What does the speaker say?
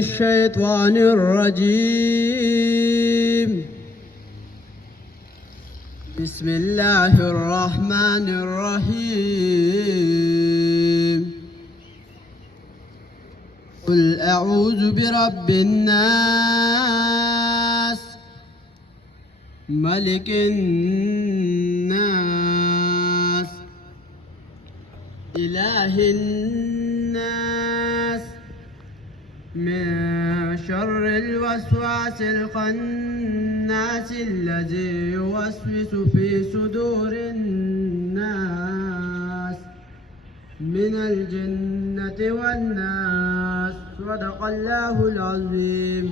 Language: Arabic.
الشيطان الرجيم. بسم الله الرحمن الرحيم. قل أعوذ برب الناس، ملك الناس، إله الناس، من شر الوسواس الخناس الذي يوسوس في صدور الناس من الجنة والناس. صدق الله العظيم.